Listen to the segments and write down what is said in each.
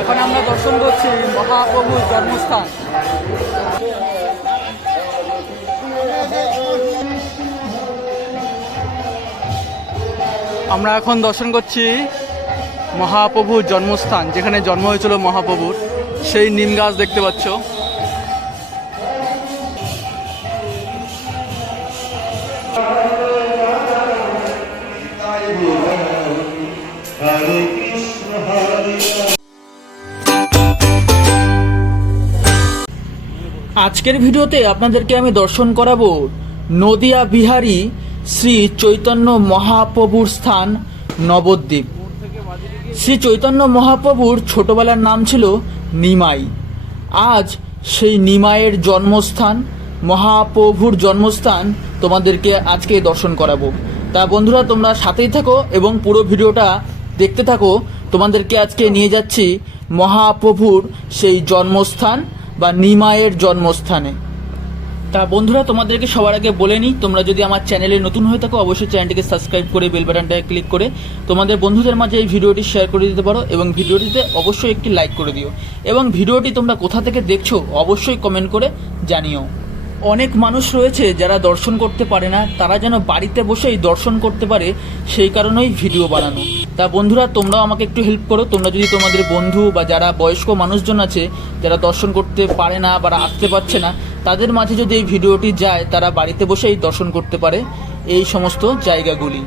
এখন আমরা দর্শন করছি মহাপ্রভুর জন্মস্থান। আমরা এখন দর্শন করছি মহাপ্রভুর জন্মস্থান, যেখানে জন্ম হয়েছিল মহাপ্রভুর। সেই নিম গাছ দেখতে পাচ্ছ। আজকের ভিডিওতে আপনাদেরকে আমি দর্শন করাবো নদিয়া বিহারী শ্রী চৈতন্য মহাপ্রভুর স্থান নবদ্বীপ। শ্রী চৈতন্য মহাপ্রভুর ছোটবেলার নাম ছিল নিমাই। আজ সেই নিমাইয়ের জন্মস্থান, মহাপ্রভুর জন্মস্থান তোমাদেরকে আজকে দর্শন করাবো। তা বন্ধুরা, তোমরা সাথেই থাকো এবং পুরো ভিডিওটা দেখতে থাকো। তোমাদেরকে আজকে নিয়ে যাচ্ছি মহাপ্রভুর সেই জন্মস্থান বা নিমাইয়ের জন্মস্থানে। তা বন্ধুরা, তোমাদেরকে সবার আগে বলে নিই, তোমরা যদি আমার চ্যানেলে নতুন হয়ে থাকো, অবশ্যই চ্যানেলটিকে সাবস্ক্রাইব করে বেল বাটনটায় ক্লিক করে তোমাদের বন্ধুদের মাঝে এই ভিডিওটি শেয়ার করে দিতে পারো এবং ভিডিওটিতে অবশ্যই একটি লাইক করে দিও। এবং ভিডিওটি তোমরা কোথা থেকে দেখছ, অবশ্যই কমেন্ট করে জানিও। অনেক মানুষ রয়েছে যারা দর্শন করতে পারে না, তারা যেন বাড়িতে বসেই দর্শন করতে পারে, সেই কারণেই ভিডিও বানানো। তা বন্ধুরা, তোমরাও আমাকে একটু হেল্প করো। তোমরা যদি তোমাদের বন্ধু বা যারা বয়স্ক মানুষজন আছে, যারা দর্শন করতে পারে না বা আসতে পারছে না, তাদের মাঝে যদি এই ভিডিওটি যায়, তারা বাড়িতে বসেই দর্শন করতে পারে এই সমস্ত জায়গাগুলি।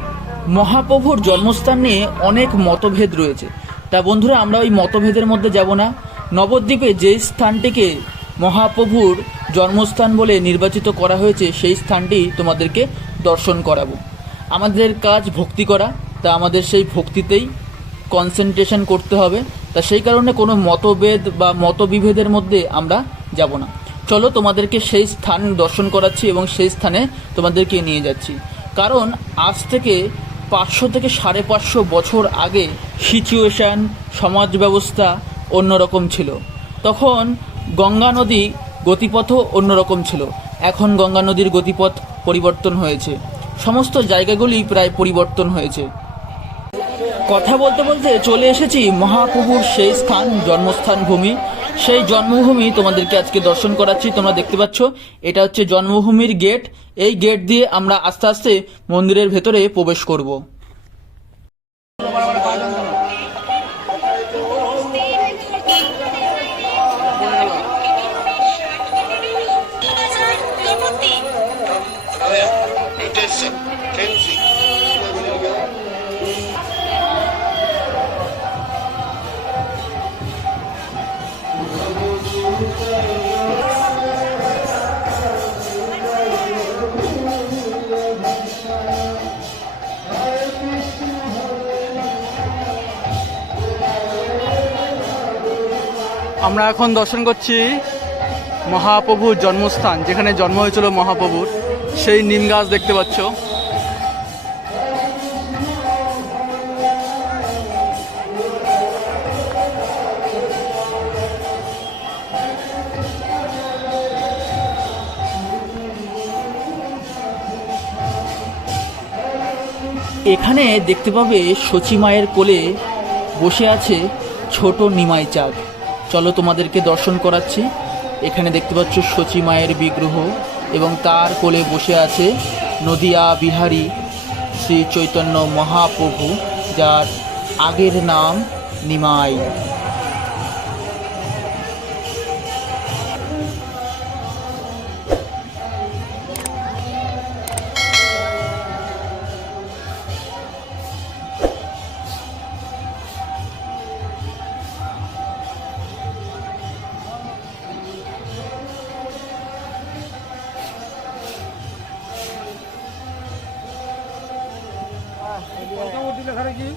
মহাপ্রভুর জন্মস্থান নিয়ে অনেক মতভেদ রয়েছে। তা বন্ধুরা, আমরা ওই মতভেদের মধ্যে যাব না। নবদ্বীপে যে স্থানটিকে মহাপ্রভুর জন্মস্থান বলে নির্বাচিত করা হয়েছে, সেই স্থানটি তোমাদেরকে দর্শন করাবো। আমাদের কাজ ভক্তি করা। তা আমাদের সেই ভক্তিতেই কনসেন্ট্রেশন করতে হবে। তা সেই কারণে কোনো মতভেদ বা মতবিভেদের মধ্যে আমরা যাব না। চলো তোমাদেরকে সেই স্থান দর্শন করাচ্ছি এবং সেই স্থানে তোমাদেরকে নিয়ে যাচ্ছি। কারণ আজ থেকে পাঁচশো থেকে সাড়ে পাঁচশো বছর আগে সিচুয়েশান সমাজ ব্যবস্থা অন্যরকম ছিল। তখন গঙ্গা নদী গতিপথও অন্যরকম ছিল। এখন গঙ্গা নদীর গতিপথ পরিবর্তন হয়েছে। সমস্ত জায়গাগুলি প্রায় পরিবর্তন হয়েছে। কথা বলতে বলতে চলে এসেছি মহাপ্রভুর সেই স্থান, জন্মস্থান ভূমি। সেই জন্মভূমি তোমাদেরকে আজকে দর্শন করাচ্ছি, তোমরা দেখতে পাচ্ছ। এটা হচ্ছে জন্মভূমির গেট। এই গেট দিয়ে আমরা আস্তে আস্তে মন্দিরের ভেতরে প্রবেশ করব। আমরা এখন দর্শন করছি মহাপ্রভুর জন্মস্থান, যেখানে জন্ম হয়েছিল মহাপ্রভুর। সেই নিম গাছ দেখতে পাচ্ছ। এখানে দেখতে পাবে সচি মায়ের কোলে বসে আছে ছোট নিমাই চাঁদ চলো তোমাদেরকে দর্শন করাচ্ছি। এখানে দেখতে পাচ্ছ শচী মায়ের বিগ্রহ এবং তার কোলে বসে আছে নদিয়া বিহারী শ্রী চৈতন্য মহাপ্রভু, যার আগের নাম নিমাই। কি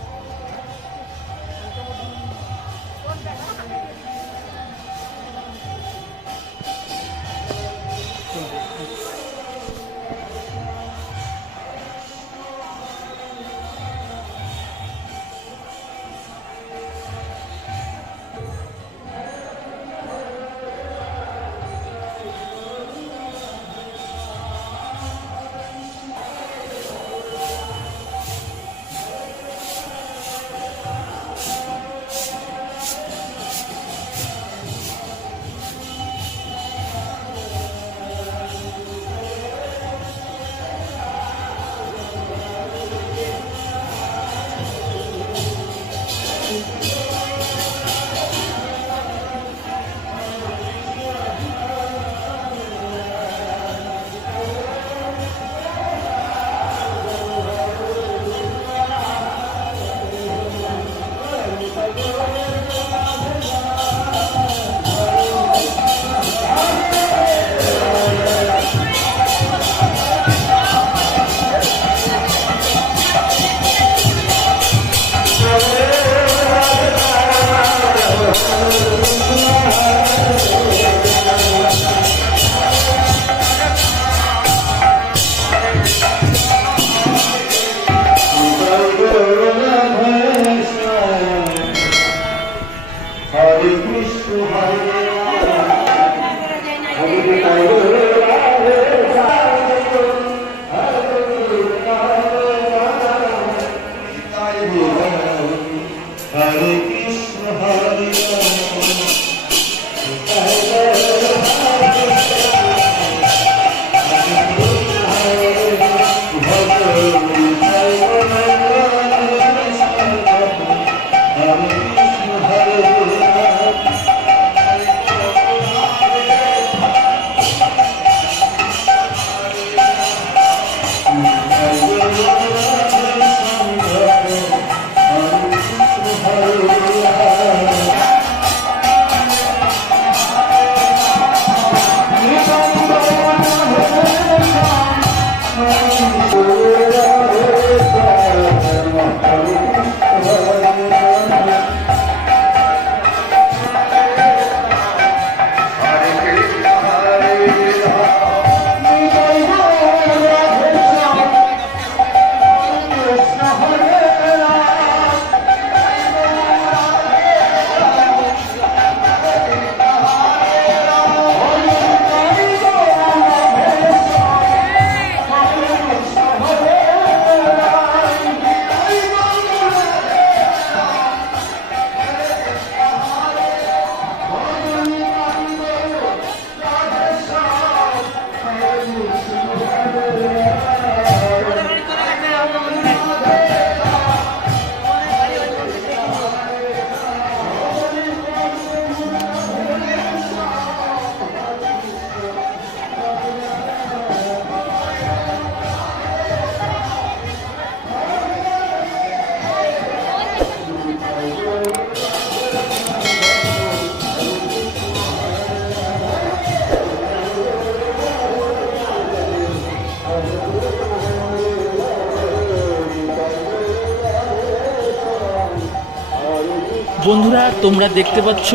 বন্ধুরা, তোমরা দেখতে পাচ্ছ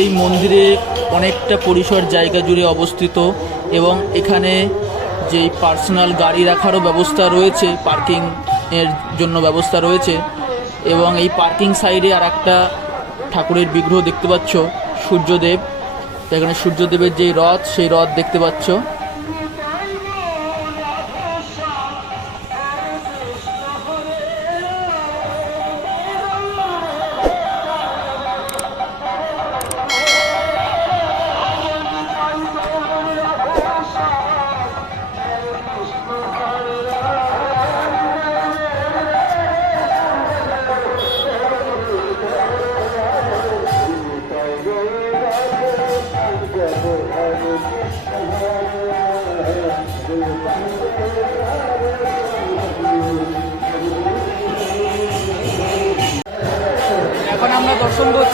এই মন্দিরে অনেকটা পরিসর জায়গা জুড়ে অবস্থিত এবং এখানে যেই পার্সোনাল গাড়ি রাখারও ব্যবস্থা রয়েছে, পার্কিং এর জন্য ব্যবস্থা রয়েছে এবং এই পার্কিং সাইডে আর একটা ঠাকুরের বিগ্রহ দেখতে পাচ্ছ, সূর্যদেব। এখানে সূর্যদেবের যেই রথ, সেই রথ দেখতে পাচ্ছ।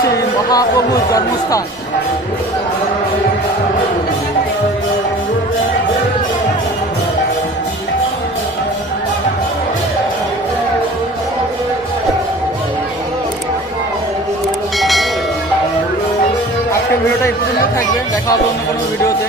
দর্শন মহাপ্রভুর জন্মস্থান। আজকের ভিডিওটা এই থাকবে। দেখা হবে অন্য কোনো ভিডিওতে।